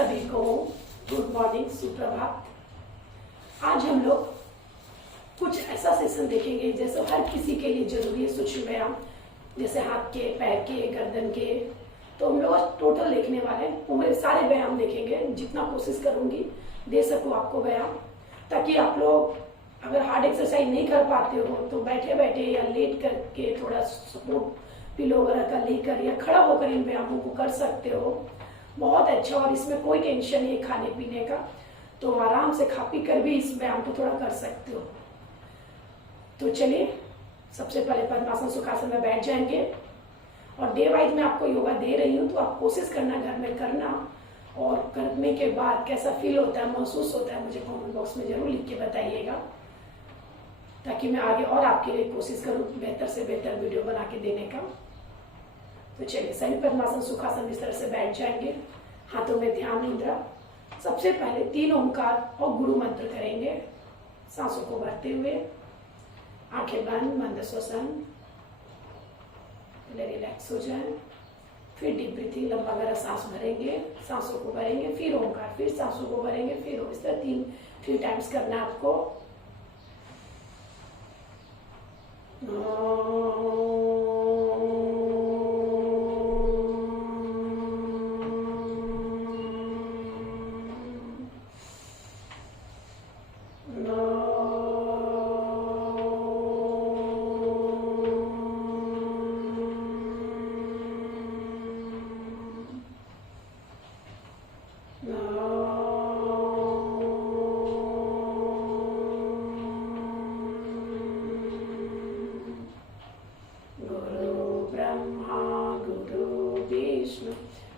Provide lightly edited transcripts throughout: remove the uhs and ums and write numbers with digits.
सभी को good morning, सुप्रभात। आज हम लोग कुछ ऐसा सेशन देखेंगे जैसे हर किसी के लिए जरूरी है। सूक्ष्म व्यायाम जैसे हाथ के, पैर के, गर्दन के, तो हम लोग आज टोटल देखने वाले हैं। पूरे सारे व्यायाम देखेंगे, जितना कोशिश करूंगी दे सकूं आपको व्यायाम, ताकि आप लोग अगर हार्ड एक्सरसाइज नहीं कर पाते हो तो बैठे बैठे या लेट करके थोड़ा सपोर्ट पिलो वगैरह का लेकर या खड़ा होकर इन व्यायामों को कर सकते हो। बहुत अच्छा, और इसमें कोई टेंशन नहीं खाने पीने का, तो आराम से खा पी कर भी इस व्यायाम को थोड़ा कर सकते हो। तो चलिए, सबसे पहले पद्मासन सुखासन में बैठ जाएंगे और डे वाइज मैं आपको योगा दे रही हूँ, तो आप कोशिश करना घर में करना, और करने के बाद कैसा फील होता है, महसूस होता है, मुझे कमेंट बॉक्स में जरूर लिख के बताइएगा, ताकि मैं आगे और आपके लिए कोशिश करूँ बेहतर से बेहतर वीडियो बना के देने का। तो चलिए, सही पद्मासन सुखासन इस तरह से बैठ जाएंगे, हाथों में ध्यान मुद्रा। सबसे पहले 3 ओंकार और गुरु मंत्र करेंगे, सांसों को भरते हुए, आंखें बंद, मंद श्वसन, पहले रिलैक्स हो जाए, फिर डीप ब्रीथिंग, लंबा गहरा सांस भरेंगे, सांसों को भरेंगे, फिर ओंकार, फिर सांसों को भरेंगे, फिर इस तरह 3 टाइम्स करना है आपको।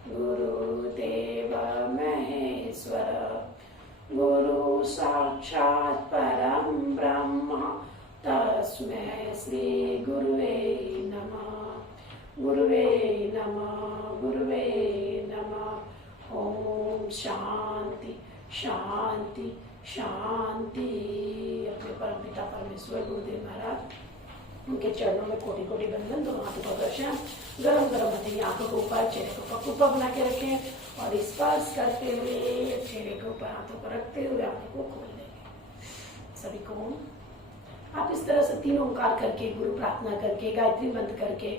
गुरुदेव महेश्वर, गुरु साक्षात् परम ब्रह्म, तस्मै श्री गुरुवे नमः। गुरुवे नमः, गुरुवे नमः। ओम शांति शांति शांति। अपने परमपिता परमेश्वर गुरुदेव महाराज, उनके चरणों में कोटि कोटि बंधन। दोनों हाथों का दर्शन, गरम गरम हथेली आंखों के ऊपर, चेहरे को पग ऊपर बना के रखें और स्पर्श करते हुए चेहरे के ऊपर हाथों को रखते हुए आंखों को खोल देंगे। सभी को आप इस तरह से 3 ओंकार करके, गुरु प्रार्थना करके, गायत्री मंत्र करके,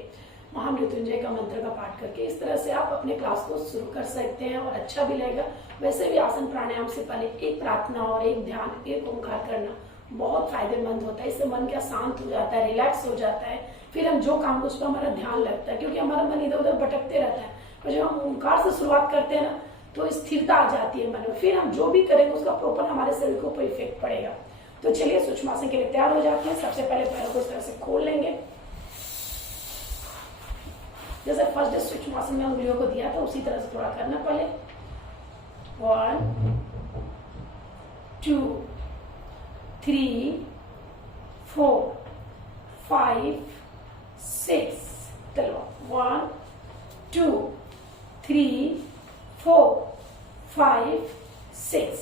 महामृत्युंजय का मंत्र का पाठ करके, इस तरह से आप अपने क्लास को शुरू कर सकते हैं और अच्छा भी लगेगा। वैसे भी आसन प्राणायाम से पहले एक प्रार्थना और एक ध्यान, एक ओंकार करना बहुत फायदेमंद होता है। इससे मन क्या शांत हो जाता है, रिलैक्स हो जाता है, फिर हम जो काम को उस पर हमारा ध्यान लगता है, क्योंकि हमारा मन इधर उधर भटकते रहता है। और जब हम ओंकार से शुरुआत करते हैं ना, तो स्थिरता आ जाती है मन में, फिर हम जो भी करेंगे उसका प्रॉपर हमारे शरीर के ऊपर इफेक्ट पड़ेगा। तो चलिए, सूक्ष्मासन के लिए तैयार हो जाते हैं। सबसे पहले पैरों को इस तरह से खोल लेंगे, जैसे फर्स्ट डे सूक्ष्मासन में उंगलियों को दिया था उसी तरह से थोड़ा करना। पहले 1 2 3 4 5 6। चलो, 1 2 3 4 5 6।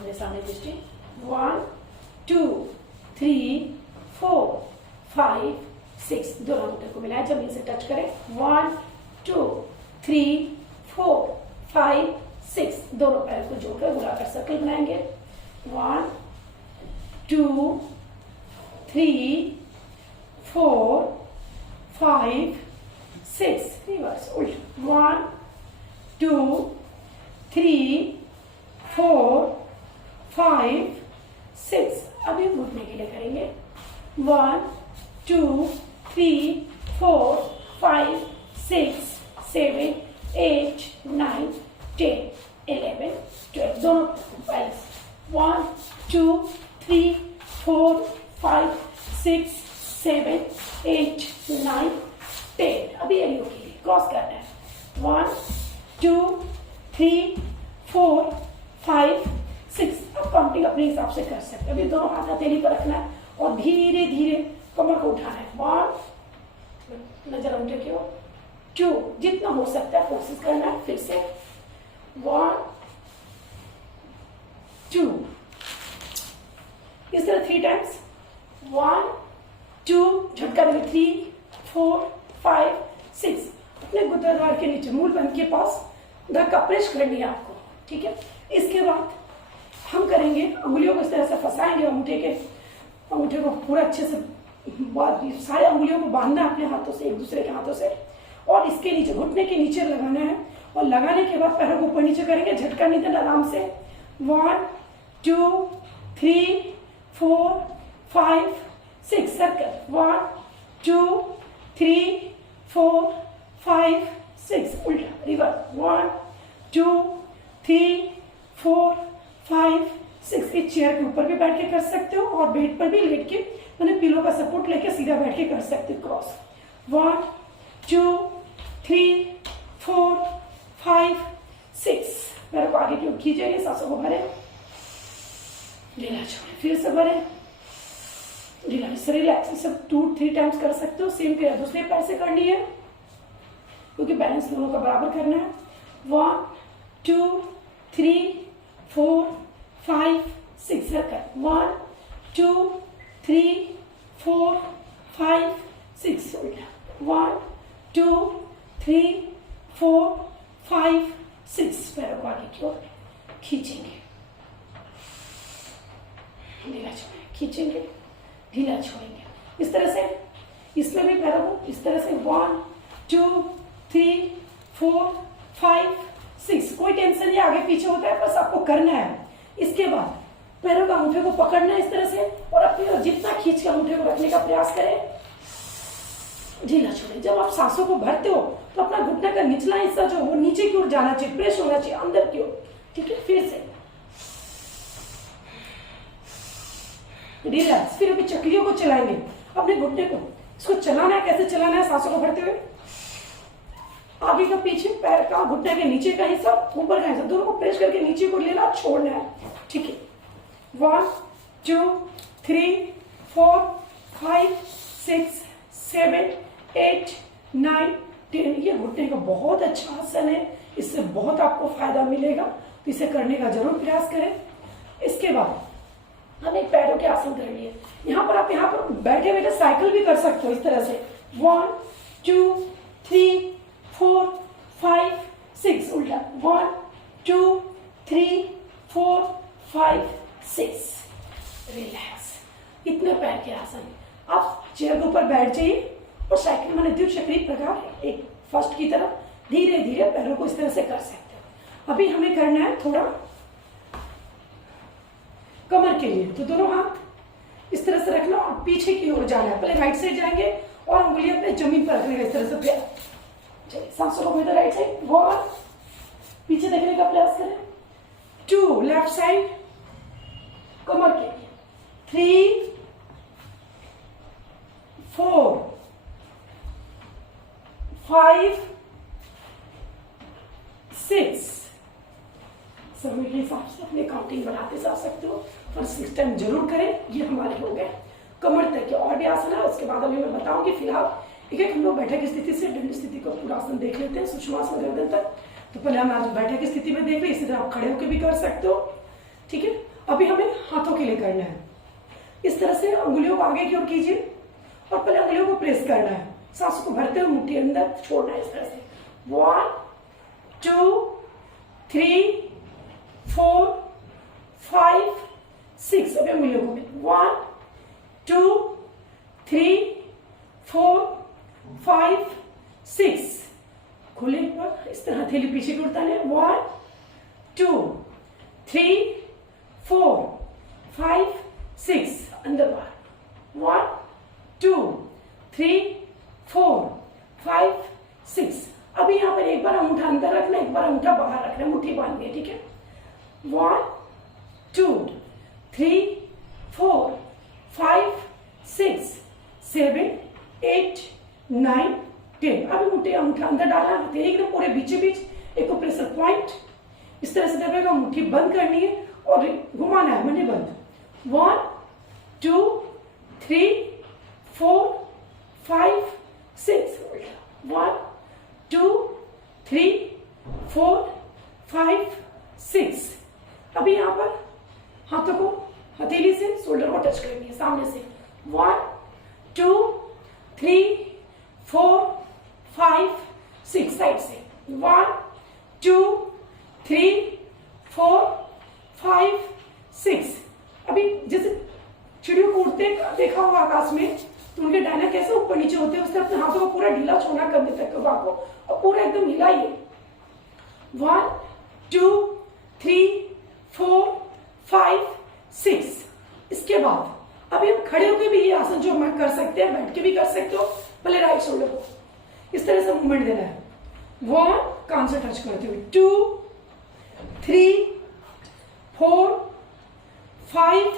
मेरे सामने दृष्टि, 1 2 3 4 5 6। दोनों अंगूठे को मिलाएं, जमीन से टच करें। 1 2 3 4 5 6। दोनों पैर को जोड़कर गोलाकार सर्कल बनाएंगे। 1 2 3 4 5 6। रिवर्स उल्टा, 1 2 3 4 5 6। अभी घुटने के लिए करेंगे। 1 2 3 4 5 6 7 8 9 10 11 12। दोनों पहले 1 2 3 4 5 6 7 8 9 10। अभी एलियो के लिए क्रॉस करना है। 1 2 3 4 5 6। अब काउंटिंग अपने हिसाब से कर सकते हैं। अभी दोनों हाथ हथेली पर रखना है और धीरे धीरे कमर को उठाना है। 1, नजर अंगूठे की ओर, 2, जितना हो सकता है कोशिश करना है। फिर से 1 2। इस तरह 3 टाइम्स। 1 2, झटका देंगे। 3 4 5 6। अपने गुदद्वार के नीचे मूल बंद के पास धक्का प्रेस करनी है आपको। ठीक है। इसके बाद हम करेंगे, अंगुलियों को इस तरह से फंसाएंगे, अंगूठे को पूरा अच्छे से सारे अंगुलियों को बांधना है अपने हाथों से, एक दूसरे के हाथों से, और इसके नीचे घुटने के नीचे लगाना है। और लगाने के बाद पैरों को ऊपर नीचे करेंगे, झटका नहीं देना, आराम से 1 2 3 4 5 6 सर्कल, 1 2 3 4 5 6 उल्टा रिवर्स, 1 2 3 4 5 6। इस चेयर के ऊपर भी बैठ के कर सकते हो और बेड पर भी लेट के, मैंने पिलो का सपोर्ट लेके सीधा बैठ के कर सकते हो क्रॉस। 1 2 3 4 5 6। पैरों को आगे की ओर खींचेंगे, सांसों को भरे, ढीला छोड़े, फिर से भरे, ढीला, रिलैक्स। सब 2-3 टाइम्स कर सकते हो। सेम क्रिया दूसरे पैर से करनी है क्योंकि बैलेंस दोनों का बराबर करना है। 1 2 3 4 5 6 सर्कल, 1 2 3 4 5 6 उल्टा, 1 2 3 4 5 6। पैरों को आगे की ओर खींचेंगे, ढीला छोड़ेंगे, खींचेंगे, ढीला छोड़ेंगे। इस तरह से इसमें भी पैरों को इस तरह से 1 2 3 4 5 6। कोई टेंशन नहीं, आगे पीछे होता है, बस आपको करना है। इसके बाद पैरों का अंगूठे को पकड़ना है इस तरह से, और अपनी जितना खींच के अंगूठे को रखने का प्रयास करें, ढीला छोड़े। जब आप सांसों को भरते हो तो अपना घुटने का निचला हिस्सा जो वो नीचे की ओर जाना चाहिए, प्रेस होना चाहिए अंदर की ओर, ठीक है। फिर से रिलैक्स। फिर अभी चक्लियों को चलाएंगे, अपने घुटने को, इसको चलाना है। कैसे चलाना है? सांसों को भरते हुए आगे का पीछे, पैर का घुटने के नीचे का हिस्सा, ऊपर का हिस्सा, दोनों को प्रेस करके नीचे को लेना, छोड़ना है, ठीक है। 1 2 3 4 5 6 7 8 9 10। ये घुटने का बहुत अच्छा आसन है, इससे बहुत आपको फायदा मिलेगा, तो इसे करने का जरूर प्रयास करें। इसके बाद हमने पैरों के आसन कर लिए। यहाँ पर आप यहाँ पर बैठे बैठे साइकिल भी कर सकते हो इस तरह से, 1 2 3 4 5 6 उल्टा, 1 2 3 4 5 6। रिलैक्स। इतने पैर के आसन। आप चेयर के ऊपर बैठ जाइए और साइकिल में द्वितीय चक्रीय प्रकार एक फर्स्ट की तरह धीरे धीरे पैरों को इस तरह से कर सकते हो। अभी हमें करना है थोड़ा कमर के लिए, तो दोनों हाथ इस तरह से रखना और पीछे की ओर जाना है। पहले राइट साइड जाएंगे और उंगलियां अपने जमीन पर रखने का इस तरह से पैर। चलिए सांसों को इधर राइट साइड, 1 पीछे देखने का प्रयास करें, 2 लेफ्ट साइड कमर के लिए, 3 4 5 6। समय के हिसाब से अपने काउंटिंग बढ़ाते जा सकते हो, पर 6 टाइम जरूर करें। ये हमारे हो गए कमर तक के। और भी आसन है, उसके बाद अभी मैं बताऊंगी। फिलहाल एक एक हम लोग बैठक की स्थिति से दंड स्थिति को पूरा आसन देख लेते हैं, सूक्ष्मासन गर्दन तक। तो पहले हम आज बैठक की स्थिति में देख ले, इसी तरह आप खड़े होकर भी कर सकते हो, ठीक है। अभी हमें हाथों के लिए करना है। इस तरह से अंगुलियों को आगे की ओर कीजिए और पहले अंगुलियों को प्रेस करना है, सांसों को भरते हुए मुट्ठी अंदर छोड़ना है इस तरह से, 1 2 3 4 5 6। अभी अंगुलियों को 1 2 3 4 5 6। खुले पर इस तरह हथेली पीछे की ओर ताने, 1 2 3 4 5 6। अंदर बाहर, 1 2 3 4 5 6। अभी यहां पर एक बार अंगूठा अंदर रखना, एक बार अंगूठा बाहर रखना, मुट्ठी बांध के, ठीक है। 1 2 3 4 5 6 7 8 9 10। अभी मुट्ठी अंगूठा अंदर डालना, हथेली के पूरे बीचे बीच एक प्रेशर पॉइंट इस तरह से दबेगा, मुट्ठी बंद करनी है और घुमाना है, मैंने बंद। 1 2 3 4 5 6 1 2 3 4 5 6। अभी यहां पर हाथों को हथेली से शोल्डर को टच करनी है सामने से, 1 2 3 4 5 6। साइड से 1 2 3 4 5 6। अभी जैसे चिड़ियों को उड़ते देखा होगा आकाश में, तो उनके डायना कैसे ऊपर नीचे होते हैं, उससे अपने हाथों को पूरा ढीला छोड़ना करने तक को और पूरा एकदम हिलाइए। 1 2 3 4 5 6। इसके बाद अभी हम खड़े होकर भी ये आसन जो हम कर सकते हैं, बैठ के भी कर सकते हो। पहले राइट शोल्डर को इस तरह से मूवमेंट देना है। 1 कान से टच करते हुए, 2 3 4 5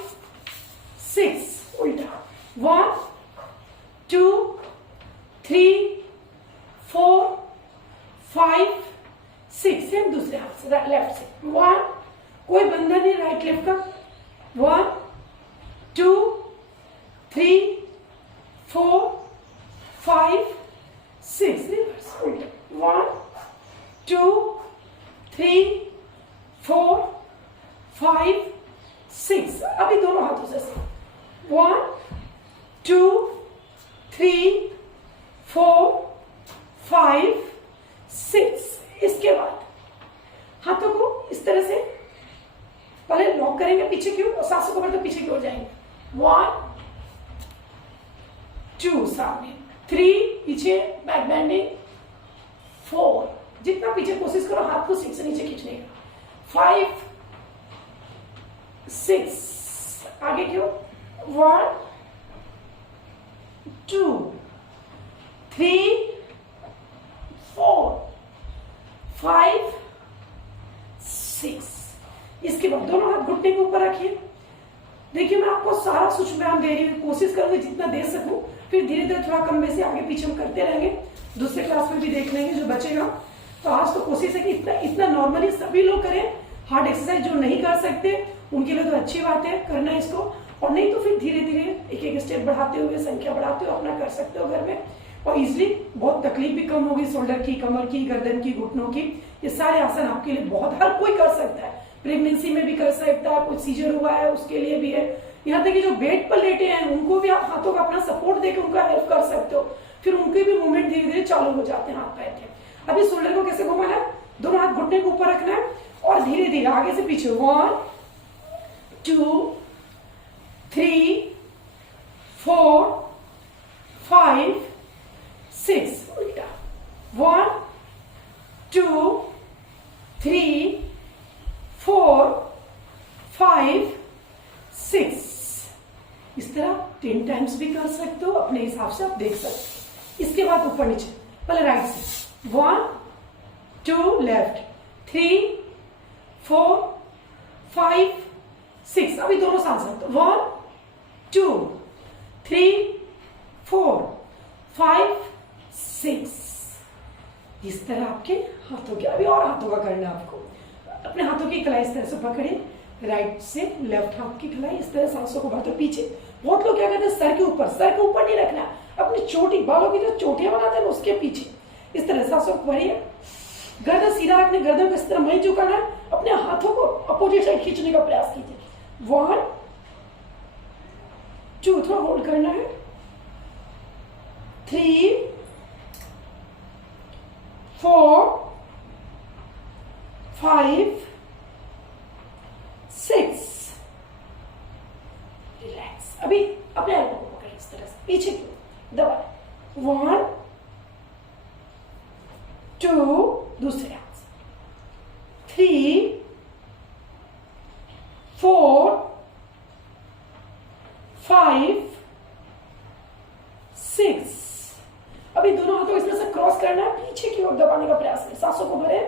6 उल्टा, 1 2 3 4 5 6। सेम दूसरे हाथ से लेफ्ट से। 1, कोई बंधन नहीं राइट लेफ्ट का। 1 2 3 4 5 6 रिवर्स उल्टा, 1 2 3 4 5 6। अभी दोनों हाथों से 1 2 3 4 5 6। इसके बाद हाथों को इस तरह से पहले लॉक करेंगे पीछे की ओर और सांसों को बढ़ते पीछे की ओर जाएंगे। 1 2 सामने, 3 पीछे बैक बेंडिंग, 4 जितना पीछे कोशिश करो हाथ को सीट से नीचे खींचने का, 5 6 आगे की ओर, 1 2 3 4 5 6। इसके बाद दोनों हाथ घुटने के ऊपर रखिए। देखिए मैं आपको सारा सूक्ष्म व्यायाम दे रही हूँ, कोशिश करूंगी जितना दे सकूं, फिर धीरे धीरे थोड़ा कम में से आगे पीछे हम करते रहेंगे। दूसरे क्लास में भी देख लेंगे जो बचेगा। तो आज तो कोशिश है कि इतना नॉर्मली सभी लोग करें। हार्ड एक्सरसाइज जो नहीं कर सकते उनके लिए तो अच्छी बात है करना इसको, और नहीं तो फिर धीरे धीरे एक एक स्टेप बढ़ाते हुए, संख्या बढ़ाते हुए अपना कर सकते हो घर में, और इजिली बहुत तकलीफ भी कम होगी। शोल्डर की, कमर की, गर्दन की, घुटनों की, ये सारे आसन आपके लिए बहुत, हर कोई कर सकता है। प्रेगनेंसी में भी कर सकता है, कुछ सीजर हुआ है उसके लिए भी है, यहाँ तक कि जो बेड पर लेटे हैं उनको भी आप हाथों का अपना सपोर्ट देकर उनका हेल्प कर सकते हो। फिर उनके भी मूवमेंट धीरे धीरे चालू हो जाते हैं हाथ पैर के। अभी शोल्डर को कैसे घुमाना है, दोनों हाथ घुटने के ऊपर रखना है और धीरे धीरे आगे से पीछे, 1 2 3 4 5 6 उल्टा, 1 2 3 4 5 6। इस तरह 10 टाइम्स भी कर सकते हो, अपने हिसाब से आप देख सकते हो। इसके बाद ऊपर नीचे, पहले राइट से 1 2 लेफ्ट, 3 4 5 6। अभी दोनों साथ सकते हो, 1 2 3 4 5 6। इस तरह आपके हाथों के, अभी और हाथों का करना है आपको। अपने हाथों की कलाई इस तरह से पकड़े, राइट से लेफ्ट हाथ की कलाई इस तरह सांसों को बढ़ाते पीछे। बहुत लोग क्या करते हैं सर के ऊपर नहीं रखना, अपनी चोटी, बालों की जो चोटियां बनाते हैं उसके पीछे इस तरह सांसों को भरिए। गर्दन सीधा रखने, गर्दन को इस तरह वहीं झुकाना है, अपने हाथों को अपोजिट साइड खींचने का प्रयास कीजिए। 1 2 थोड़ा होल्ड करना है, 3 4 5 6। रिलैक्स। अभी अपने एल्बो को पकड़े इस तरह से पीछे की दबा, 1 2 दूसरे हाथ से, 3 4 5 6। अभी दोनों हाथों इस तरह से क्रॉस करना है, पीछे की ओर दबाने का प्रयास करें, सांसों को भरे,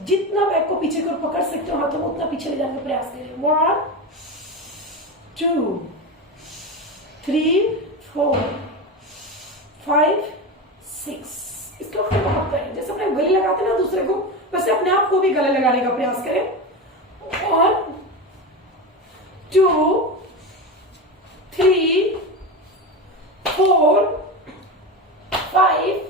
जितना बैक को पीछे की ओर पकड़ सकते हो हाथों को उतना पीछे ले जाने का प्रयास करें। 1 2 3 4 5 6। इसको अपने आप करें, जैसे अपने गले लगाते हैं ना दूसरे को, वैसे अपने आप को भी गले लगाने का प्रयास करें। 1 2 3 4 5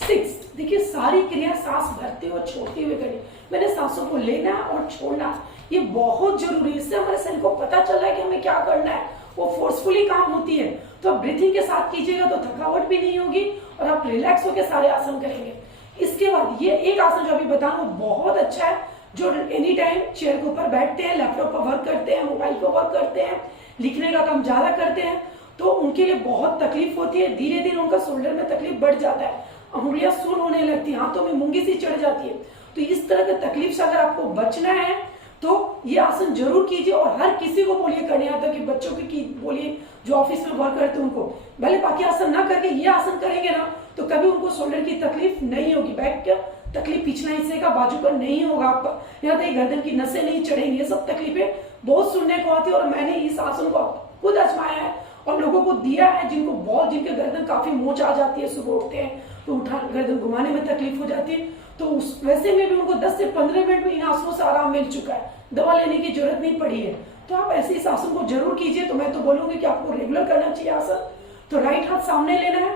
6। देखिए सारी क्रिया सांस भरते और छोड़ते हुए करें। मैंने सांसों को लेना और छोड़ना, ये बहुत जरूरी है। इससे हमारे शरीर को पता चल रहा है कि हमें क्या करना है, वो फोर्सफुली काम होती है। तो आप ब्रीथिंग के साथ कीजिएगा तो थकावट भी नहीं होगी और आप रिलैक्स होकर सारे आसन करेंगे। इसके बाद ये एक आसन जो अभी बताऊं बहुत अच्छा है, जो एनी टाइम चेयर के ऊपर बैठते हैं, लैपटॉप पर वर्क करते हैं, मोबाइल पर वर्क करते हैं, लिखने का काम ज्यादा करते हैं, तो उनके लिए बहुत तकलीफ होती है। धीरे धीरे उनका शोल्डर में तकलीफ बढ़ जाता है, उंगलियां सुन्न होने लगती है, हाथों में मूंगी सी चढ़ जाती है। तो इस तरह की तकलीफ से अगर आपको बचना है तो ये आसन जरूर कीजिए। और हर किसी को बोलिए करने आता कि बच्चों की बोलिए, जो ऑफिस में वर्क करते हैं उनको, भले बाकी आसन ना करके ये आसन करेंगे ना तो कभी उनको शोल्डर की तकलीफ नहीं होगी, बैक का तकलीफ, पिछला हिस्से का बाजू का नहीं होगा आपका, यहाँ तक गर्दन की नसें नहीं चढ़ेंगी। ये सब तकलीफें बहुत सुनने को आती है और मैंने इस आसन को खुद आजमाया है और लोगों को दिया है जिनको बहुत, जिनके गर्दन काफी मोच आ जाती है, सुबह उठते हैं तो उठा गर्दन घुमाने में तकलीफ हो जाती है, तो उस वैसे में भी उनको 10 से 15 मिनट में इन आसनों से आराम मिल चुका है, दवा लेने की जरूरत नहीं पड़ी है। तो आप ऐसे इस आसन को जरूर कीजिए। तो मैं तो बोलूंगी कि आपको रेगुलर करना चाहिए आसन। तो राइट हाथ सामने लेना है,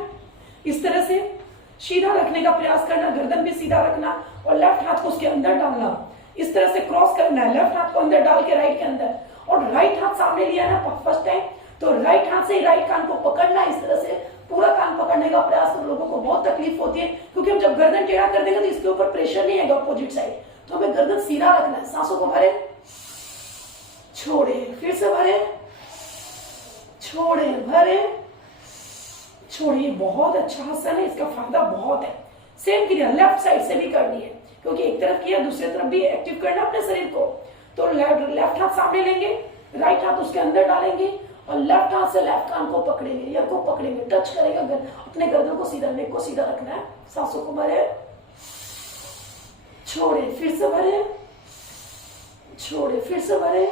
इस तरह से सीधा रखने का प्रयास करना, गर्दन भी सीधा रखना और लेफ्ट हाथ को उसके अंदर डालना, इस तरह से क्रॉस करना है, लेफ्ट हाथ को अंदर डाल के राइट के अंदर, और राइट हाथ सामने लिया ना फर्स्ट टाइम, तो राइट हाथ से राइट कान को पकड़ना, इस तरह से पूरा कान पकड़ने का प्रयास। तो लोगों को बहुत तकलीफ होती है क्योंकि हम जब गर्दन टेढ़ा कर देंगे तो इसके ऊपर प्रेशर नहीं आएगा अपोजिट साइड, तो हमें गर्दन सीधा रखना है। सांसों को भरे, छोड़े, फिर से भरे, छोड़े, भरे, छोड़िए। बहुत अच्छा आसन है, इसका फायदा बहुत है। सेम क्रिया लेफ्ट साइड से भी करनी है क्योंकि एक तरफ किया दूसरी तरफ भी एक्टिव करना अपने शरीर को। तो लेफ्ट हाथ सामने लेंगे, राइट हाथ उसके अंदर डालेंगे और लेफ्ट हाथ से लेफ्ट कान को पकड़ेंगे, ईयर को पकड़ेंगे, टच करेगा, अपने गर्दन को सीधा, नेक को सीधा रखना है। सांसों को भरे, छोड़े, फिर से भरे, छोड़े, फिर से भरे,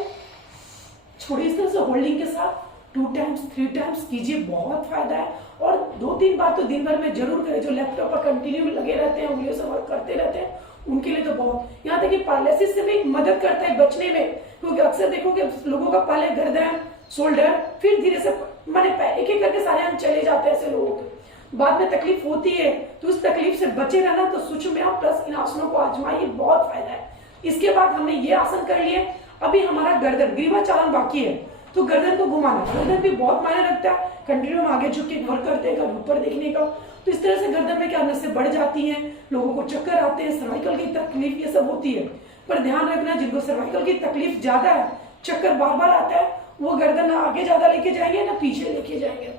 छोड़िए। इस तरह से होल्डिंग के साथ 2 टाइम्स 3 टाइम्स कीजिए, बहुत फायदा है। और 2-3 बार तो दिन भर में जरूर करें। जो लैपटॉप पर कंटिन्यू लगे रहते हैं, उंगलियों से वर्क करते रहते हैं, उनके लिए तो बहुत, यहाँ तक कि पैरालिसिस से भी मदद करता है बचने में, क्योंकि अक्सर देखोगे लोगों का पहले गर्दन, शोल्डर, फिर धीरे से मैंने एक एक करके सारे अंग चले जाते हैं ऐसे लोगों के, बाद में तकलीफ होती है। तो इस तकलीफ से बचे रहना तो सूक्ष्म प्लस इन आसनों को आजमाइए, बहुत फायदा है। इसके बाद हमने ये आसन कर लिए, अभी हमारा गर्दन ग्रीवा चालन बाकी है। तो गर्दन को घुमाना, गर्दन भी बहुत मायने रखता है, कंटिन्यू आगे झुक के वर्क करते हैं, ऊपर देखने का। तो इस तरह से गर्दन में क्या नसें बढ़ जाती हैं, लोगों को चक्कर आते हैं, सर्वाइकल की तकलीफ, ये सब होती है। पर ध्यान रखना, जिनको सर्वाइकल की तकलीफ ज्यादा है, चक्कर बार बार आता है, वो गर्दन ना आगे ज्यादा लेके जाएंगे ना पीछे लेके जाएंगे,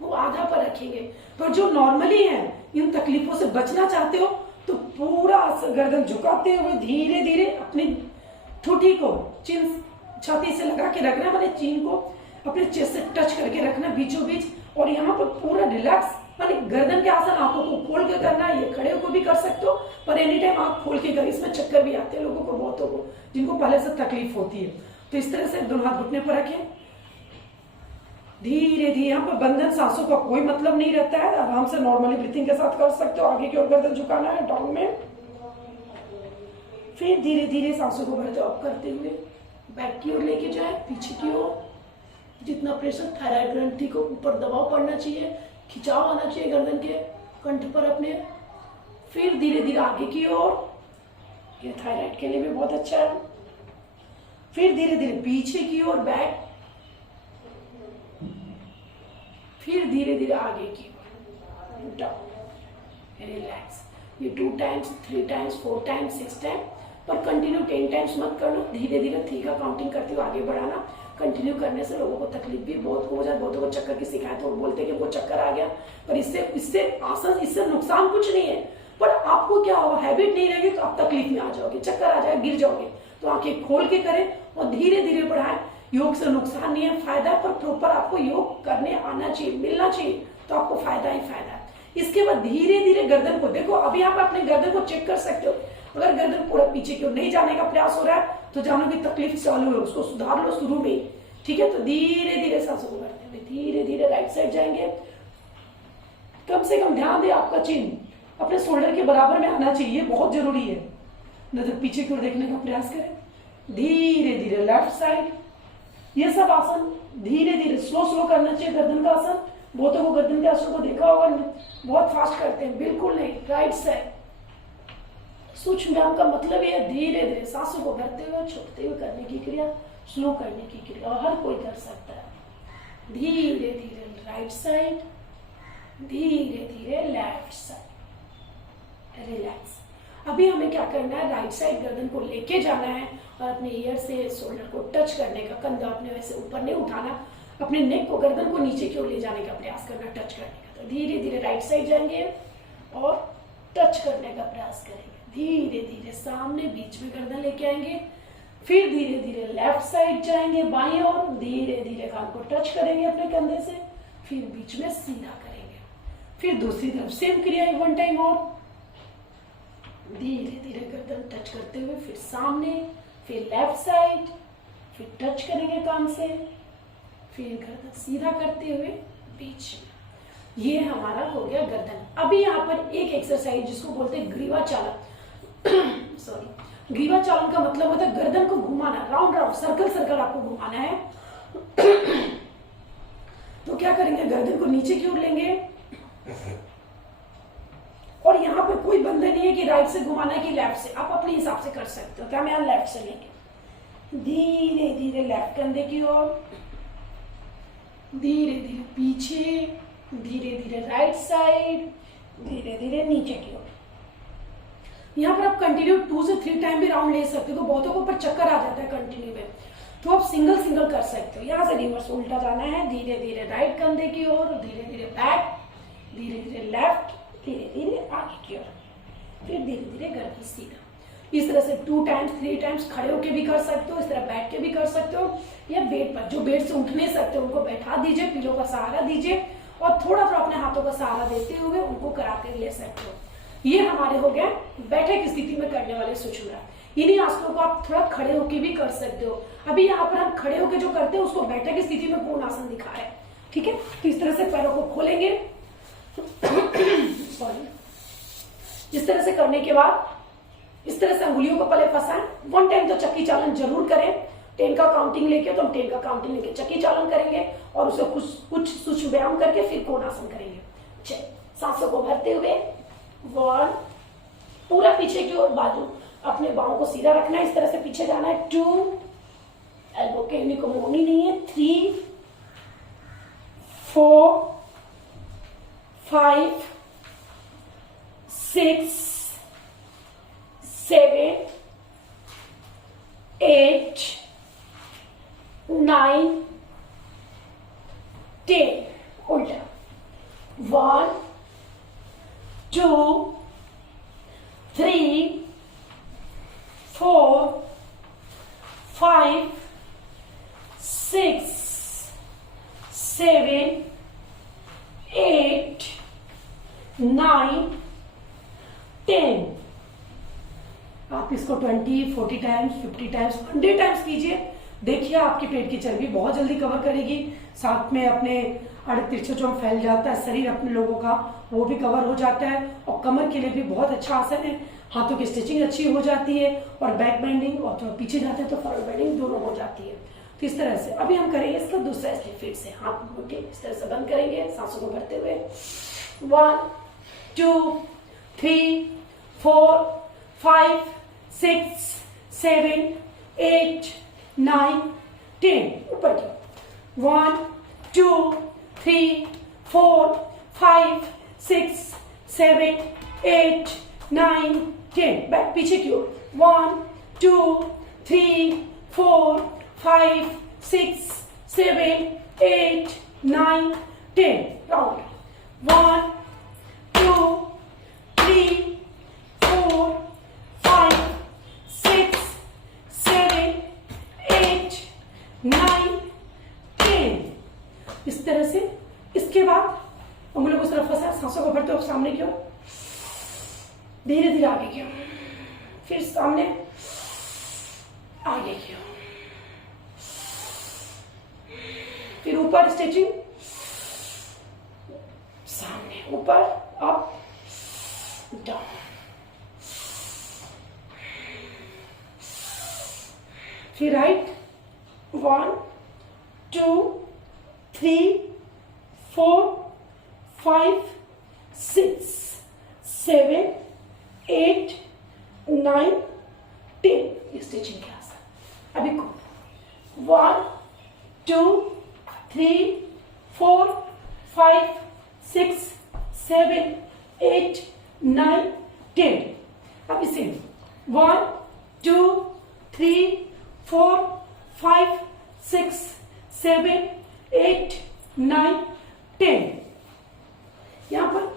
वो आधा पर रखेंगे। पर जो नॉर्मली है, इन तकलीफों से बचना चाहते हो तो पूरा गर्दन झुकाते हुए धीरे धीरे अपनी ठुठी को चिन छाती से लगा के रखना, माने चीन को अपने चेस्ट से टच करके रखना बीचों बीच, और यहाँ पर पूरा रिलैक्स, माने गर्दन के आसन आंखों को खोल के करना। ये खड़े होकर भी कर सकते हो, पर एनी टाइम आंख खोल के कर, इसमें चक्कर भी आते हैं लोगों को, बहुतों को जिनको पहले से तकलीफ होती है। तो इस तरह से दोनों हाथ घुटने पर रखें, धीरे धीरे। यहाँ पर बंधन सांसों का कोई मतलब नहीं रहता है, आराम से नॉर्मली ब्रीथिंग के साथ कर सकते हो। आगे की ओर गर्दन झुकाना है डाउन में, फिर धीरे धीरे सांसों को भरते अप करते हुए बैक की ओर लेके जाए, पीछे की ओर। जितना प्रेशर थायराइड ग्रंथि को ऊपर दबाव पड़ना चाहिए, खिंचाव आना चाहिए गर्दन के कंठ पर अपने। फिर धीरे धीरे आगे की ओर, ये थायराइड के लिए भी बहुत अच्छा है। फिर धीरे धीरे पीछे की ओर बैक, फिर धीरे धीरे आगे की ओर डाउन, रिलैक्स। ये 2 टाइम्स 3 टाइम्स 4 टाइम्स 6 टाइम, पर कंटिन्यू 10 टाइम्स मत करना, धीरे धीरे 3 का काउंटिंग करते हुए आगे बढ़ाना। कंटिन्यू करने से लोगों को तकलीफ भी बहुत हो जाए, बहुतों को चक्कर की शिकायत हो, बोलते कि वो चक्कर आ गया। पर इससे आसन, इससे नुकसान कुछ नहीं है, पर आपको क्या होगा, हैबिट नहीं रहेगी तो आप तकलीफ में आ जाओगे, चक्कर आ जाए, गिर जाओगे। तो आंखें खोल के करें और धीरे धीरे बढ़ाएं। योग से नुकसान नहीं है, फायदा है, पर प्रॉपर आपको योग करने आना चाहिए, मिलना चाहिए, तो आपको फायदा ही फायदा है। इसके बाद धीरे धीरे गर्दन को देखो, अभी आप अपने गर्दन को चेक कर सकते हो। अगर गर्दन पूरा पीछे की ओर नहीं जाने का प्रयास हो रहा है तो जानो की तकलीफ चालू है, उसको सुधार लो शुरू में ही, ठीक है। तो धीरे धीरे सांसों को करते हुए धीरे धीरे राइट साइड जाएंगे। कम से कम ध्यान दे, आपका चिन्ह अपने शोल्डर के बराबर में आना चाहिए, बहुत जरूरी है। नजर पीछे की ओर देखने का प्रयास करें, धीरे धीरे लेफ्ट साइड। ये सब आसन धीरे धीरे स्लो स्लो करना चाहिए। गर्दन का आसन, बहुतों को गर्दन के आसन को देखा होगा बहुत फास्ट करते हैं, बिल्कुल नहीं। राइट साइड सूक्ष्म व्यायाम का मतलब ये धीरे धीरे सांसों को भरते हुए छोड़ते हुए करने की क्रिया, स्लो करने की क्रिया, और हर कोई कर सकता है। धीरे धीरे राइट साइड, धीरे धीरे लेफ्ट साइड, रिलैक्स। अभी हमें क्या करना है, राइट साइड गर्दन को लेके जाना है और अपने ईयर से शोल्डर को टच करने का, कंधा अपने वैसे ऊपर नहीं उठाना, अपने नेक को, गर्दन को नीचे की ओर ले जाने का प्रयास करना, टच करने का। तो धीरे धीरे राइट साइड जाएंगे और टच करने का प्रयास करेंगे, धीरे धीरे सामने बीच में गर्दन लेके आएंगे, फिर धीरे धीरे लेफ्ट साइड जाएंगे बाईं ओर, धीरे धीरे कान को टच करेंगे अपने कंधे से, फिर बीच में सीधा करेंगे, फिर दूसरी तरफ सेम क्रिया वन टाइम और, धीरे धीरे गर्दन टच करते हुए फिर सामने, फिर लेफ्ट साइड, फिर टच करेंगे कान से, फिर गर्दन सीधा करते हुए बीच में। ये हमारा हो गया गर्दन। अभी यहाँ पर एक एक्सरसाइज जिसको बोलते हैं ग्रीवा चालन सॉरी, ग्रीवा चालन का मतलब होता है गर्दन को घुमाना, राउंड राउंड सर्कल सर्कल आपको घुमाना है। तो क्या करेंगे, गर्दन को नीचे की ओर लेंगे और यहाँ पे कोई बंधन नहीं है कि राइट से घुमाना है कि लेफ्ट से, आप अपने हिसाब से कर सकते हो। तो हम यहाँ लेफ्ट से लेंगे, धीरे धीरे लेफ्ट कंधे की ओर, धीरे धीरे पीछे, धीरे धीरे राइट साइड, धीरे धीरे नीचे की ओर। यहाँ पर आप कंटिन्यू 2 से 3 टाइम भी राउंड ले सकते हो, तो बहुतों को ऊपर चक्कर आ जाता है कंटिन्यू में, तो आप सिंगल सिंगल कर सकते हो। यहाँ से रिवर्स उल्टा जाना है, धीरे धीरे राइट कंधे की ओर, धीरे धीरे बैक, धीरे धीरे लेफ्ट, धीरे धीरे आगे की ओर, फिर धीरे धीरे गर्दन सीधा। इस तरह से 2 टाइम्स 3 टाइम्स खड़े होके भी कर सकते हो, इस तरह बैठ के भी कर सकते हो, या बेड पर, जो बेड से उठ नहीं सकते उनको बैठा दीजिए, पिलो का सहारा दीजिए और थोड़ा थोड़ा अपने हाथों का सहारा देते हुए उनको करा के ले सकते हो। ये हमारे हो गए बैठे की स्थिति में करने वाले सुषुम्ना। इन्हीं आसनों को आप थोड़ा खड़े होके भी कर सकते हो। अभी यहाँ पर हम खड़े होके जो करते हैं उसको बैठे की स्थिति में कोण आसन दिखा रहे हैं, ठीक है। तो इस तरह से पैरों को खोलेंगे सॉरी, इस तरह से करने के बाद इस तरह से अंगुलियों को पहले फंसाएं। 1 टाइम तो चक्की चालन जरूर करें, 10 का काउंटिंग लेके, तो हम 10 का काउंटिंग लेके चक्की चालन करेंगे और उसे कुछ सूक्ष्म व्यायाम करके फिर कोण आसन करेंगे। चलिए, सांसों को भरते हुए 1, पूरा पीछे की ओर, बाजू अपने बाहों को सीधा रखना है, इस तरह से पीछे जाना है। 2, एल्बो के यूनि को मोड़नी नहीं है। 3, 4, 5, 6, 7, 8, 9, 10, उल्टा। 1, 2, 3, 4, 5, 6, 7, 8, 9, 10। आप इसको 20, 40 टाइम्स, 50 टाइम्स, 100 टाइम्स कीजिए। देखिए आपकी पेट की चर्बी बहुत जल्दी कवर करेगी, साथ में अपने आड़े तिरछे जो फैल जाता है शरीर अपने लोगों का, वो भी कवर हो जाता है और कमर के लिए भी बहुत अच्छा आसन है। हाथों की स्टिचिंग अच्छी हो जाती है और बैक बेंडिंग, और थोड़ा पीछे जाते हैं तो फॉरवर्ड बेंडिंग दोनों हो जाती है। तो इस तरह से अभी हम करेंगे इसका दूसरा स्टेप। फिर से हाथ मुट्ठी इस तरह से बंद करेंगे, सांसों को भरते हुए। 1, 2, 3, 4, 5, 6, 7, 8, 9, 10, ऊपर की 1, 2, 3, 4, 5, 6, 7, 8, 9, 10, बैक पीछे की ओर। 1, 2, 3, 4, 5, 6, 7, 8, 9, 10, राउंड। 1, 2, 3, 4, 5, 6, 7, 8, 9, 10। इस तरह से। इसके बाद उंगलियों को तरफ फंसा, सांसों को भरते हो सामने की ओर, धीरे धीरे आगे की ओर, फिर सामने, आगे की ओर, फिर ऊपर स्ट्रेचिंग, सामने, ऊपर, अप, डाउन। फिर राइट। 1, 2, 3, 4, 5, 6, 7, 8, 9, 10। स्टिचिंग के आसन। अभी को 1, 2, 3, 4, 5, 6, 7, 8, 9, 10। अब इसे 1 2 3 4 5 6 7 8 9 10। यहाँ पर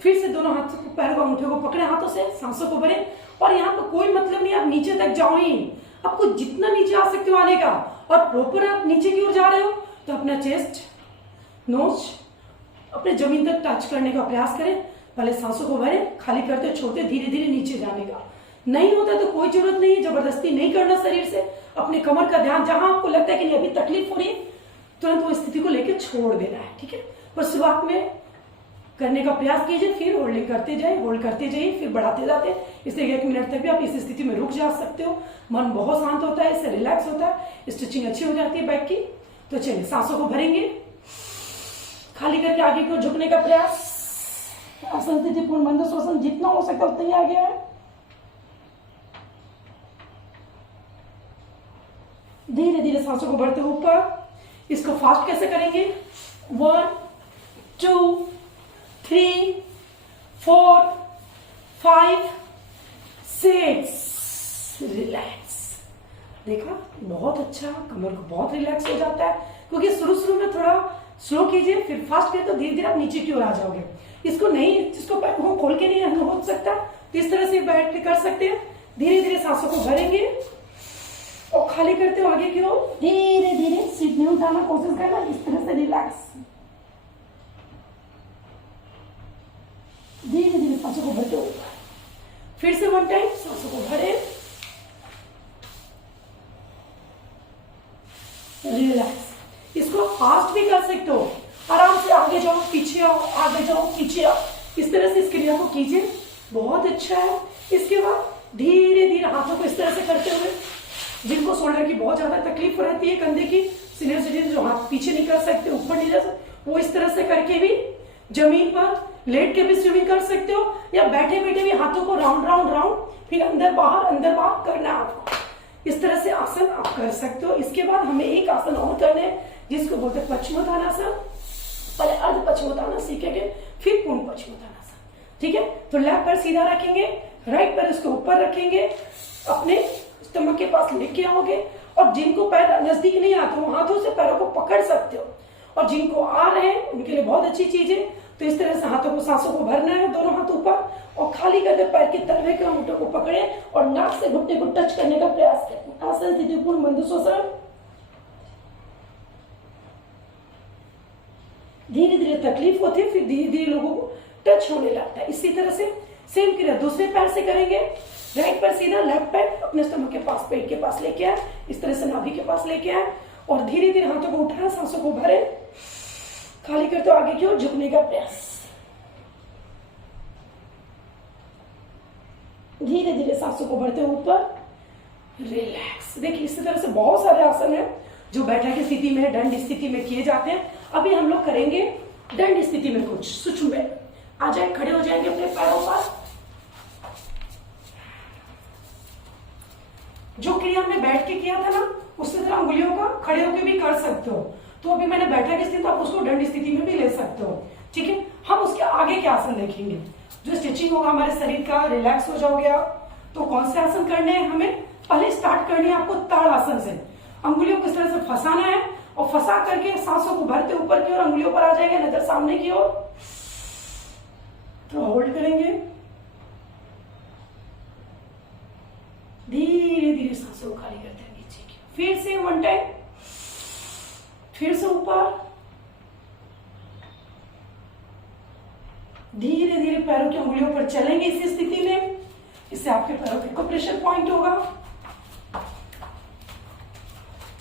फिर से दोनों हाथों को, पैरों को, अंगूठे को पकड़े हाथों से, सांसों को भरे। और यहाँ पर कोई मतलब नहीं आप नीचे तक जाओ ही, आपको जितना नीचे आ सकते हो आने का। और प्रॉपर आप नीचे की ओर जा रहे हो तो अपना चेस्ट, नोज अपने जमीन तक टच करने का प्रयास करें। पहले सांसों को भरें, खाली करते हुए छोड़ते, धीरे धीरे नीचे जाने का। नहीं होता तो कोई जरूरत नहीं है, जबरदस्ती नहीं करना शरीर से। अपने कमर का ध्यान, जहां आपको लगता है कि नहीं अभी तकलीफ हो रही है, तुरंत वो स्थिति को लेकर छोड़ देना है, ठीक है। पर शुरुआत में करने का प्रयास कीजिए, फिर होल्डिंग करते जाइए, होल्ड करते जाइए, फिर बढ़ाते जाते। इससे 1 मिनट तक भी आप इस स्थिति में रुक जा सकते हो। मन बहुत शांत होता है, इससे रिलैक्स होता है, स्ट्रेचिंग अच्छी हो जाती है बैक की। तो चलिए सांसों को भरेंगे, खाली करके आगे की ओर झुकने का प्रयास। आसन स्थिति पूर्ण बंद श्वसन जितना हो सकता है उतना ही आ गया है। धीरे धीरे सांसों को भरते ऊपर। इसको फास्ट कैसे करेंगे? 1 2 3 4 5 6। रिलैक्स। देखा, बहुत अच्छा, कमर को बहुत रिलैक्स हो जाता है। क्योंकि शुरू में थोड़ा स्लो कीजिए, फिर फास्ट करें तो धीरे धीरे आप नीचे की ओर आ जाओगे। इसको नहीं, जिसको पैर को खोल के नहीं हो सकता तो इस तरह से बैठ के कर सकते हैं। धीरे धीरे सांसों को भरेंगे और खाली करते हो आगे की ओर। धीरे धीरे सीट नहीं उठाना कोशिश करना, इस तरह से रिलैक्स। धीरे धीरे सांसों को भरते हो। फिर से 1 टाइम सांसों को भरे, रिलैक्स। इसको फास्ट भी कर सकते हो, आराम से आगे जाओ पीछे आओ, आगे जाओ पीछे आओ, इस तरह से इस क्रिया को कीजिए, बहुत अच्छा है। इसके बाद धीरे धीरे हाथों को इस तरह से करते हुए, जिनको शोल्डर की बहुत ज्यादा तकलीफ रहती है, कंधे की, सीनियर सिटीजन जो हाथ पीछे नहीं कर सकते, ऊपर नहीं जा सकते, वो इस तरह से करके भी जमीन पर लेट के भी स्विमिंग कर सकते हो, या बैठे बैठे भी हाथों को राउंड राउंड राउंड, फिर अंदर बाहर करना है आपको। इस तरह से आसन आप कर सकते हो। इसके बाद हमें एक आसन और करने हैं जिसको बोलते हैं पश्चिमोत्तानासन। पहले अर्ध पश्चिमोत्तान सीखेंगे, फिर पूर्ण पश्चिमोत्तानासन, ठीक है। तो लेफ्ट पैर सीधा रखेंगे, राइट पैर उसके ऊपर रखेंगे, अपने स्टमक के पास लेके आओगे। और जिनको पैर नजदीक नहीं आते वो हाथों से पैरों को पकड़ सकते हो, और जिनको आ रहे हैं उनके लिए बहुत अच्छी चीज है। तो इस तरह से हाथों को, सांसों को भरना है, दोनों हाथ ऊपर, और खाली करके पैर के तलवे के अंगूठों को पकड़े और नाक से घुटने को टच करने का प्रयास करें। आसन स्थिति पूर्ण बंधु श्वसन। धीरे धीरे तकलीफ होती है, फिर धीरे धीरे लोगों को टच होने लगता है। इसी तरह से सेम क्रिया दूसरे पैर से करेंगे। राइट पैर सीधा, लेफ्ट पैर अपने स्टमक के पास, पेट के पास लेके आए, इस तरह से नाभि के पास लेके आए, और धीरे धीरे हाथों को उठाए, सांसों को भरे, खाली करते हो आगे की ओर झुकने का प्रयास। धीरे धीरे सांसों को भरते हो ऊपर, रिलैक्स। देखिए इसी तरह से बहुत सारे आसन है जो बैठक की स्थिति में, दंड स्थिति में किए जाते हैं। अभी हम लोग करेंगे दंड स्थिति में कुछ सूक्ष्म में। आ जाए, खड़े हो जाएंगे अपने पैरों पर। जो क्रिया हमने बैठ के किया था ना, उससे तरह उंगलियों का खड़े होकर भी कर सकते हो। तो अभी मैंने बैठक स्थिति, आप उसको दंड स्थिति में भी ले सकते हो, ठीक है। हम उसके आगे के आसन देखेंगे, जो स्ट्रेचिंग होगा हमारे शरीर का, रिलैक्स हो जाओगे आप। तो कौन से आसन करने हैं हमें? पहले स्टार्ट करनी है आपको ताड़ आसन से। अंगुलियों को इस तरह से फंसाना है और फंसा करके सांसों को भरते ऊपर की ओर, अंगुलियों पर आ जाएंगे, नजर सामने की ओर, तो होल्ड करेंगे। धीरे धीरे सांसों को खाली करते हैं नीचे की। फिर से 1 टाइम, फिर से ऊपर, धीरे धीरे पैरों की उंगलियों पर चलेंगे इसी स्थिति में। इससे आपके पैरों पे प्रेशर पॉइंट होगा।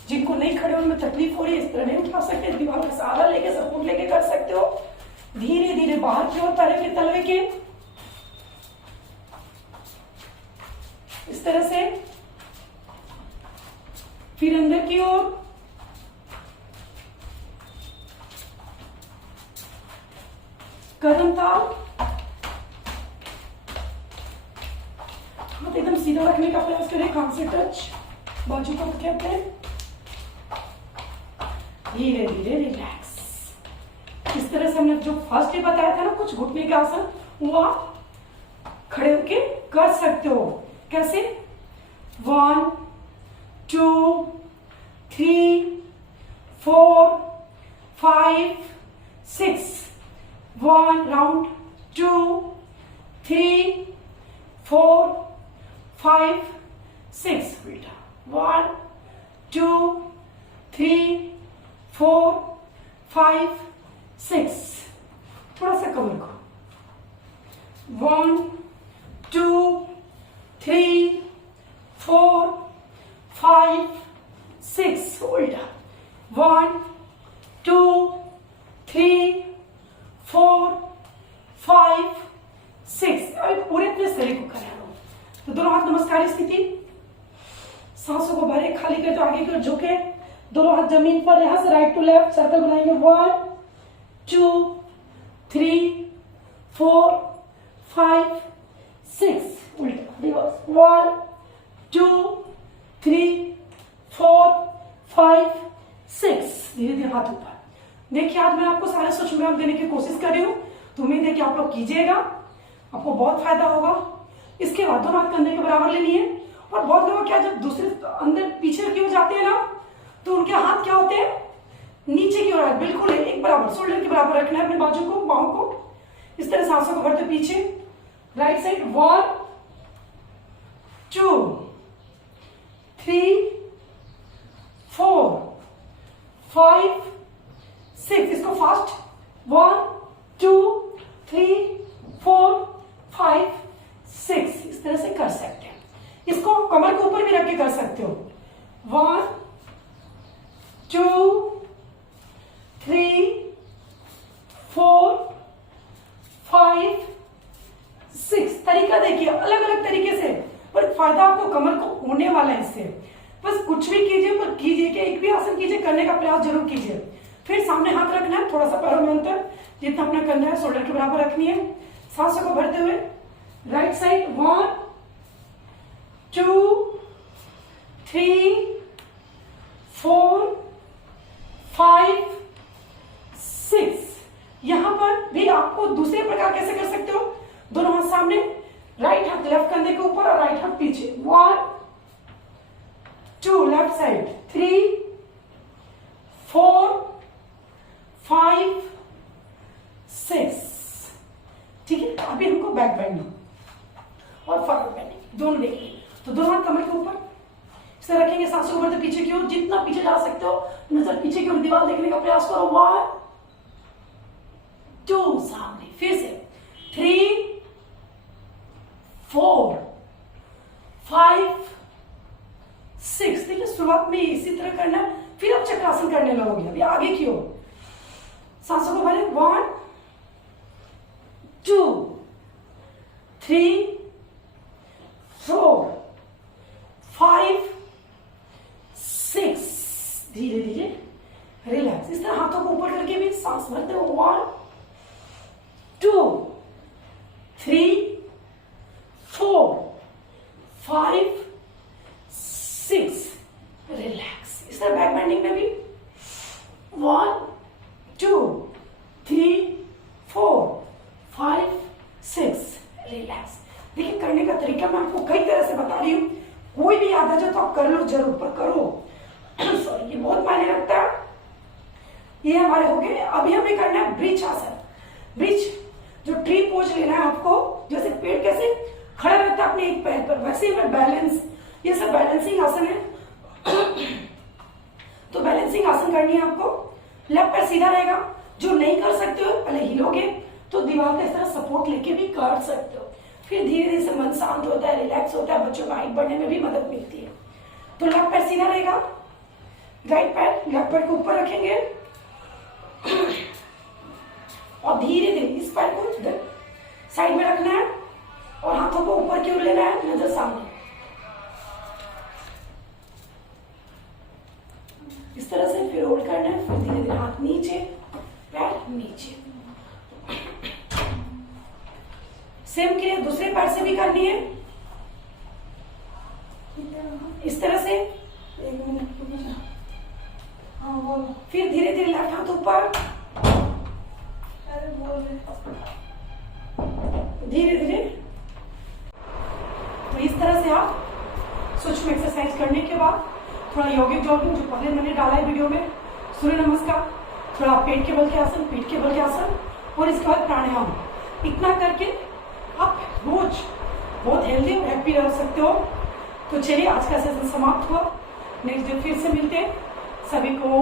जिनको नहीं खड़े होने में तकलीफ हो रही है, इस तरह नहीं उठा सकते, दीवार का सहारा लेके, सपोर्ट लेके कर सकते हो। धीरे धीरे बाहर की ओर, पैरों के तलवे के, इस तरह से, फिर अंदर की ओर, कदम ताल, हाथ एकदम सीधा रखने का प्रयास करें, कान से टच, बाजू को रखें अपने, धीरे धीरे रिलैक्स। इस तरह से हमने जो फर्स्ट डे बताया था ना, कुछ घुटने के आसन, वो आप खड़े होके कर सकते हो। कैसे? 1 2 3 4 5 6 1 राउंड 2 3 4 5 6 उल्टा 1 2 3 4 5 6 थोड़ा सा कमर को 1 2 3 4 5 6 उल्टा 1 2 3 4 5 6 अभी पूरे अपने शरीर को करा लो। तो दोनों हाथ नमस्कार स्थिति, सांसों को भरे, खाली कर, तो आगे की ओर झुके, दोनों हाथ जमीन पर, यहां से राइट टू लेफ्ट सर्कल बनाएंगे 1 2 3 4 5 6 उल्टा रिवर्स 1 2 3 4 5 6 धीरे धीरे हाथ ऊपर। देखिए आज मैं आपको सारे सूक्ष्म व्यायाम देने की कोशिश कर रही हूँ, तो उम्मीद है कि आप लोग कीजिएगा, आपको बहुत फायदा होगा। इसके बाद दोनों हाथ कंधे के बराबर लेनी है। और बहुत लोग क्या, जब दूसरे अंदर पीछे की ओर जाते हैं ना, तो उनके हाथ क्या होते हैं, नीचे की ओर है, बिल्कुल एक बराबर, शोल्डर के बराबर रखना है अपने बाजू को, पाँव को। इस तरह सांसों को भरते पीछे, राइट साइड 1 2 3 4 5 6 इसको फास्ट 1 2 3 4 5 6 इस तरह से कर सकते हैं। इसको कमर के ऊपर भी रख के कर सकते हो 1 2 3 4 5 6 तरीका देखिए, अलग अलग तरीके से, पर फायदा आपको कमर को होने वाला है इससे। बस कुछ भी कीजिए, पर कीजिए कि एक भी आसन कीजिए, करने का प्रयास जरूर कीजिए। फिर सामने हाथ रखना है, थोड़ा सा पैरों में अंतर, जितना अपना कंधा है शोल्डर के बराबर रखनी है। सांसों को भरते हुए राइट साइड 1 2 3 4 5 6 यहां पर भी आपको दूसरे प्रकार कैसे कर सकते हो, दोनों हाथ सामने, राइट हाथ लेफ्ट कंधे के ऊपर और राइट हाथ पीछे 1 2 लेफ्ट साइड 3 4 5 6 ठीक है। अभी हमको बैक बेंडिंग और फॉरवर्ड बेंडिंग दोनों देखिए। तो दोनों हाथ कमर के ऊपर इसे रखेंगे, सांसों को भरते पीछे की ओर, जितना पीछे जा सकते हो नजर पीछे की ओर, दीवार देखने का प्रयास करो 1 2 सामने, फिर से 3 4 5 6 देखिए, शुरुआत में इसी तरह करना है, फिर आप चक्रासन करने लगोगे। अभी आगे की ओर सांसों को भरे 1 2 3 4 5 6 धीरे धीरे रिलैक्स। इस तरह हाथों को ऊपर करके भी सांस भरते हो 1 2 3 4 5 6 रिलैक्स। इस तरह बैक बेंडिंग में भी 1 2 3 4 5 6 रिलैक्स। देखिए करने का तरीका मैं आपको कई तरह से बता रही हूँ, कोई भी याद आ जाए तो आप कर लो जरूर, पर करो सॉरी ये बहुत मायने रखता है। ये हमारे हो गए। अभी हमें करना है ब्रिज आसन। ब्रिज जो ट्री पोज लेना है आपको, जैसे पेड़ कैसे खड़ा रहता है अपने एक पैर पर, वैसे ही बैलेंस, ये सब बैलेंसिंग आसन है। तो बैलेंसिंग आसन करनी है आपको। लेफ्ट पैर सीधा रहेगा, जो नहीं कर सकते हो पहले हिलोगे तो दीवार का इस तरह सपोर्ट लेके भी कर सकते हो। फिर धीरे धीरे से मन शांत होता है, रिलैक्स होता है, बच्चों का हाइट बढ़ने में भी मदद मिलती है। तो लेफ्ट पैर सीधा रहेगा, राइट पैर लेफ्ट पैर को ऊपर रखेंगे और धीरे धीरे इस पैर को इधर साइड में रखना है और हाथों को ऊपर की ओर लेना है, नजर सामने। इस तरह से फिर होल्ड करना है, फिर धीरे धीरे हाथ नीचे, पैर नीचे। सेम क्रिया दूसरे पैर से भी करनी है, इस तरह से। फिर धीरे धीरे लेफ्ट हाथ ऊपर, धीरे धीरे करने के बाद थोड़ा यौगिक जॉगिंग जो पहले मैंने डाला है वीडियो में, सूर्य नमस्कार, थोड़ा पेट के बल के आसन, पीठ के बल के आसन, और इसके बाद प्राणायाम, इतना करके आप रोज बहुत हेल्दी और हैप्पी रह सकते हो। तो चलिए आज का सेशन समाप्त हुआ, नेक्स्ट डे फिर से मिलते हैं। सभी को